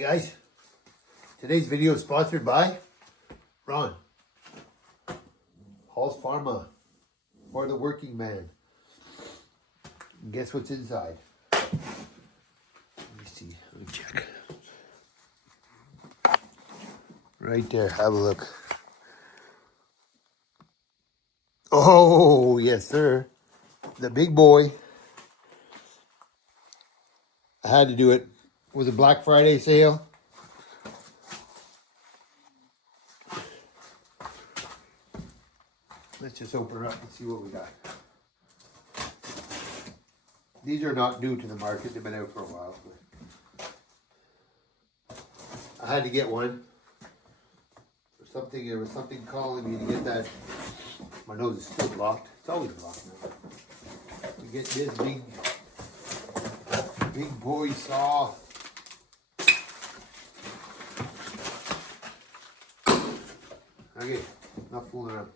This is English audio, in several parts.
Hey guys, today's video is sponsored by Ron. Hall's Pharma for the working man. And guess what's inside? Let me see, let me check. Right there, have a look. Oh, yes sir. The big boy. I had to do it. It was a Black Friday sale. Let's just open her up and see what we got. These are not new to the market. They've been out for a while. I had to get one. There was something calling me to get that. My nose is still blocked. It's always blocked now. To get this big boy saw. Okay, not fooling around.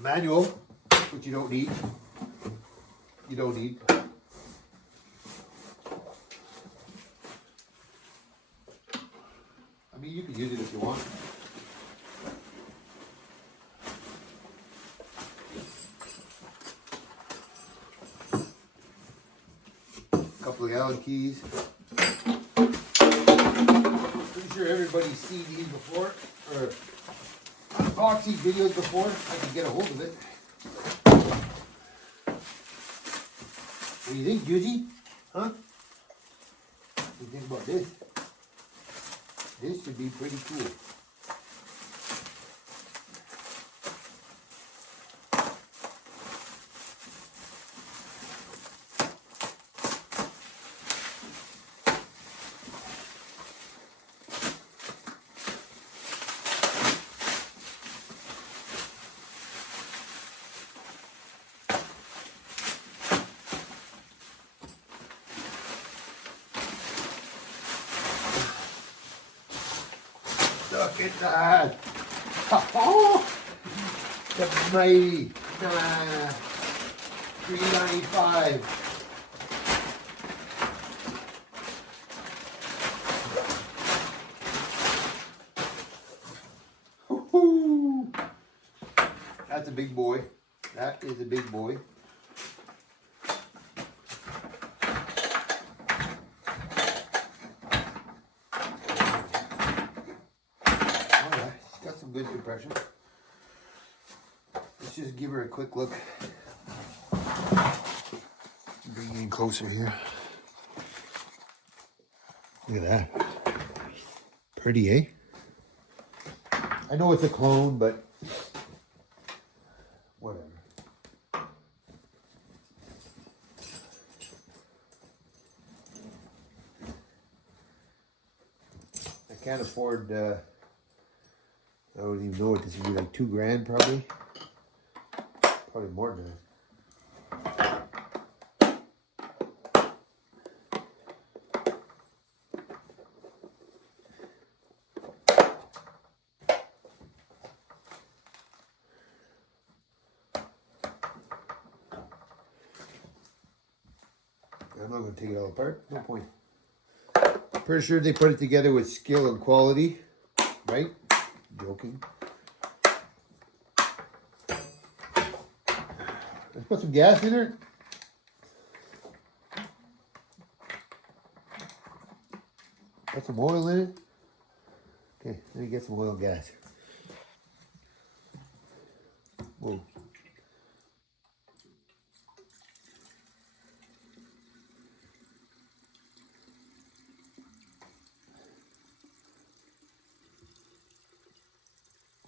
Manual, which you don't need. You don't need. I mean, you can use it if you want. A couple of Allen keys. Pretty sure everybody's seen these before, or unboxing videos before. I can get a hold of it. What do you think, Juicy? Huh? What do you think about this? This should be pretty cool. Look at that! Oh, the mighty $3.95. That's a big boy. That is a big boy. Some good compression. Let's just give her a quick look. Bring you in closer here. Look at that. Pretty, eh? I know it's a clone, but whatever. I can't afford I don't even know what this would be, like $2,000 probably. Probably more than that. I'm not going to take it all apart. No point. Pretty sure they put it together with skill and quality, right? Joking. Let's put some gas in her. Put some oil in it. Okay, let me get some oil and gas. Whoa.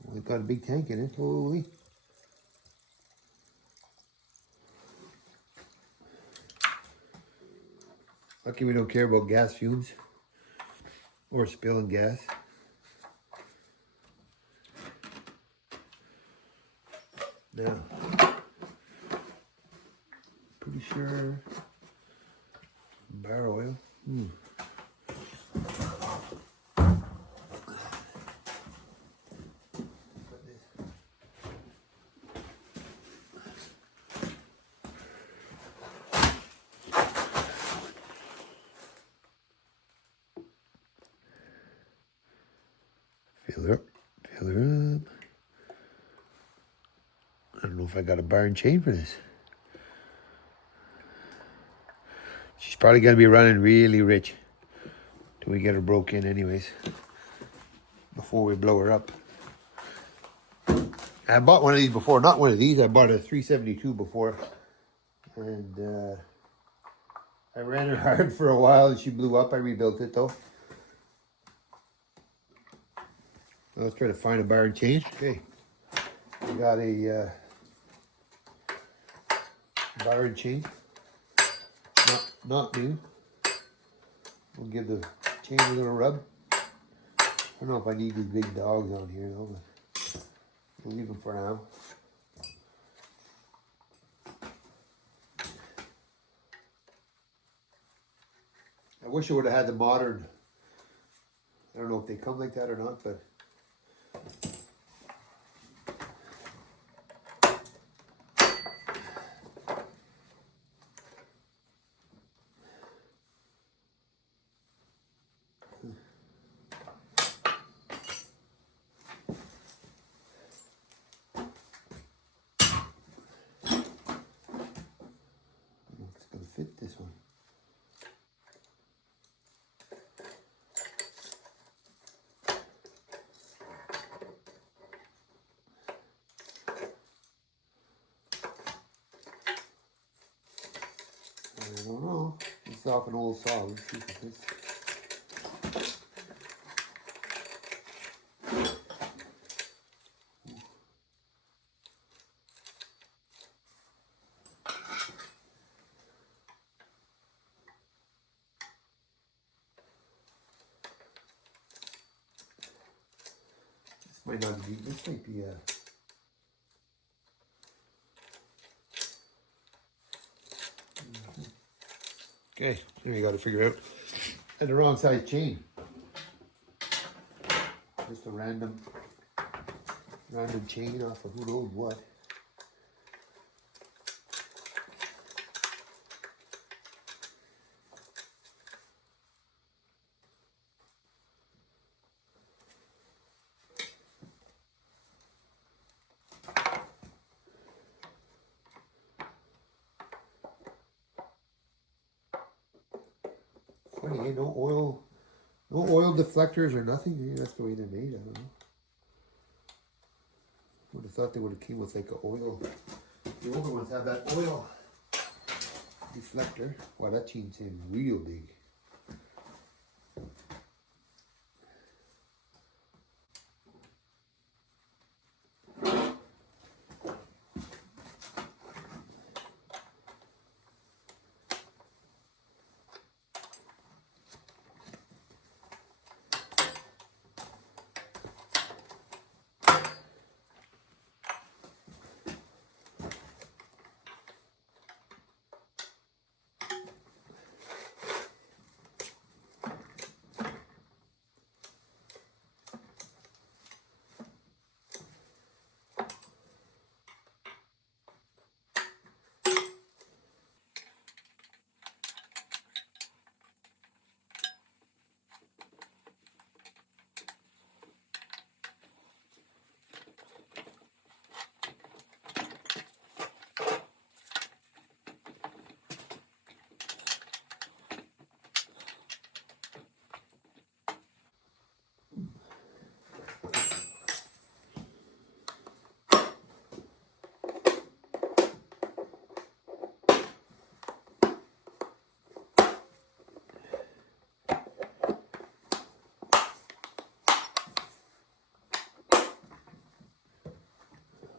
We've got a big tank in it. Holy. Lucky we don't care about gas fumes or spilling gas. Now, pretty sure barrel oil. Fill her up. Fill her up. I don't know if I got a bar and chain for this. She's probably going to be running really rich till we get her broke in anyways, before we blow her up. I bought one of these before, not one of these, I bought a 372 before. And I ran her hard for a while and she blew up. I rebuilt it though. Let's try to find a bar and chain. Okay, we got a bar and chain. Not new. We'll give the chain a little rub. I don't know if I need these big dogs on here though, but we'll leave them for now. I wish I would have had the modern. I don't know if they come like that or not, but it's going to fit this one. I don't know. It's off an old saw. Let's see if it fits. This might not be. This might be a. Okay, now you got to figure out. And the wrong size chain. Just a random chain off of who knows what. Funny, eh? No oil deflectors or nothing. Maybe that's the way they're made. I don't know. Would have thought they would have came with like an oil. The older ones have that oil deflector. Wow, that chain seems real big.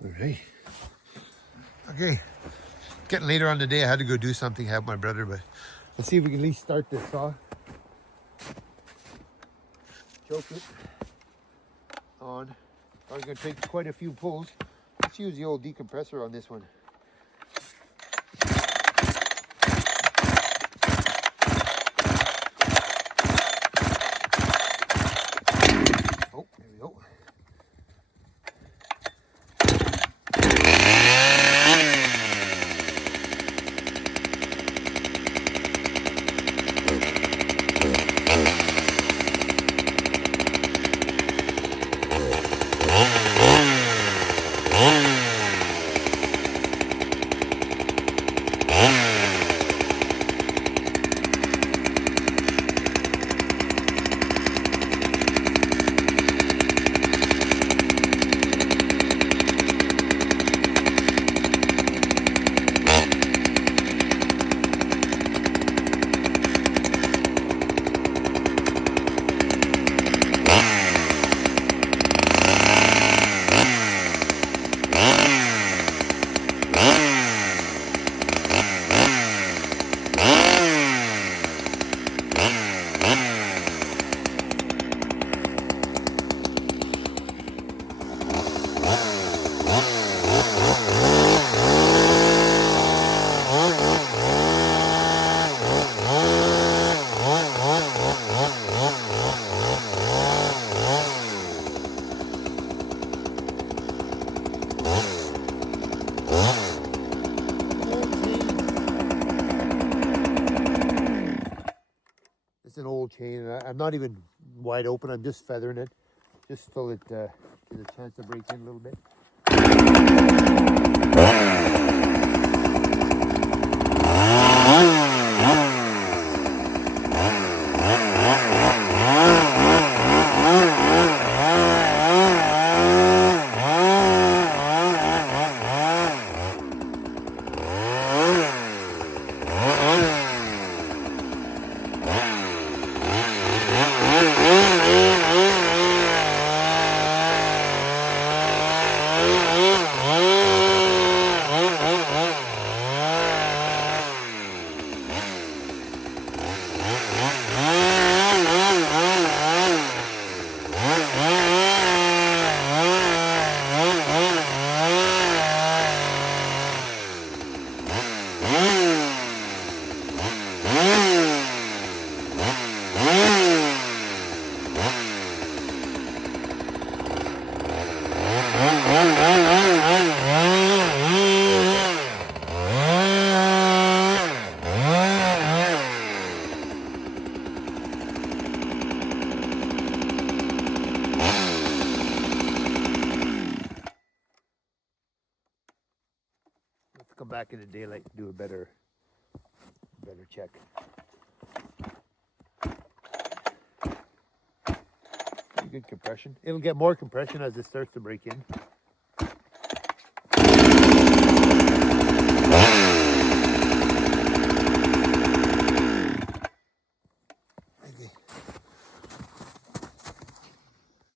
Alright. Okay. Getting later on the day, I had to go do something, help my brother, but let's see if we can at least start this saw. Choke it on. Probably gonna take quite a few pulls. Let's use the old decompressor on this one. Oh, there we go. whole chain. And I'm not even wide open. I'm just feathering it, just so it gives a chance to break in a little bit. Let's come back in the daylight and do a better check. Good compression. It'll get more compression as it starts to break in.